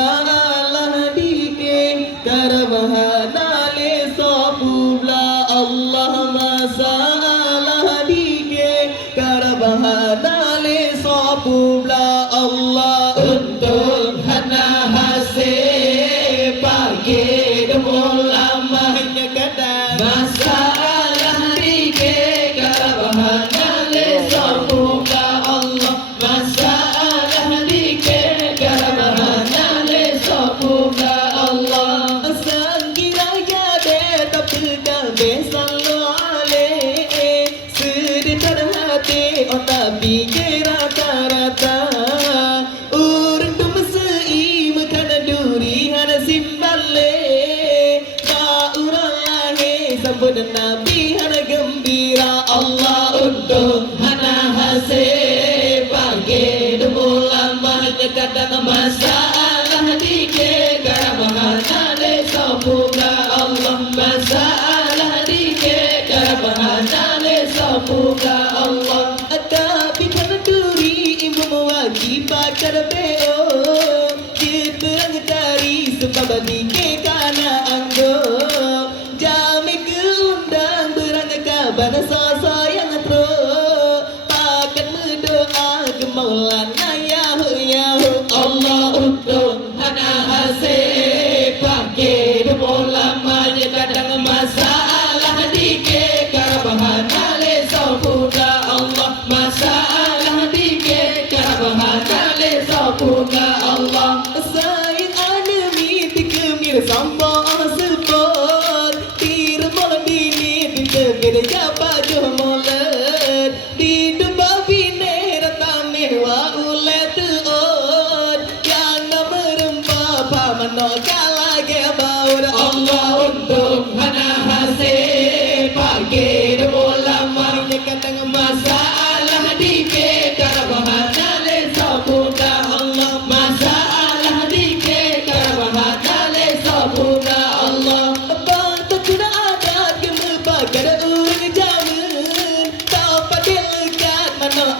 masalah dike karbahanale sopubla Allah masalah dike karbahanale sopubla Allah untuk hana hase pagi demul amahnya kadang masalah dike karbahanale sopubla Allah masalah dike karbahanale sopubla Allah sangiraya de tapka besan Tapi rata-rata orang tu mesei makan duri hana simbale tak orang lain sambut Nabi hana gembira Allah untuk hana hasib pagi demul amalnya kadang masalah dike karabahana le sabuga Allah masalah dike karabahana le sabuga Allah Bakar beo Kita ngekari sebab dike kana anggo Jami keundang berang kabar sasa yang tro Pakat berdoa ke Maulana Yahu Yahu Allah untuk hana hasib Pakai demul amalnya kadang masalah dike karabahana le sopuna Allah masalah dike karabahana Punya Allah Sayin anemi tikemir samba support Tir mola dini tikemir japa jo mola Di deba bine ratame wa ulet od Yang namerempa pamano kalage baur Allah untuk hana hasib pagi demul amalnya kadang masalah dike karabahana le sabuga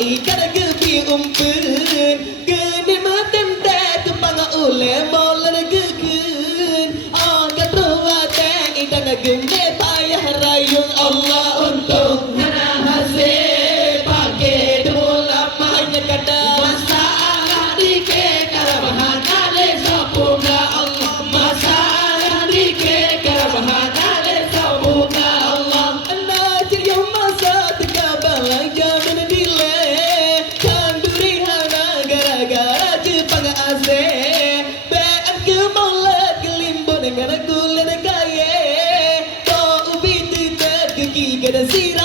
Ikan kepi umpun Kene matem tak kepanga ule mola gegeken Angkat ruwa tak ikan gene payah rayung Allah untuk hana hasib pagi demul amalnya kadang masalah dike karabahana le sabuga Allah masalah dike karabahana le sabuga Allah Najir yang masa terkabalang jaman Dengan kulit kaya Kau ubi tidak keki Gada sirah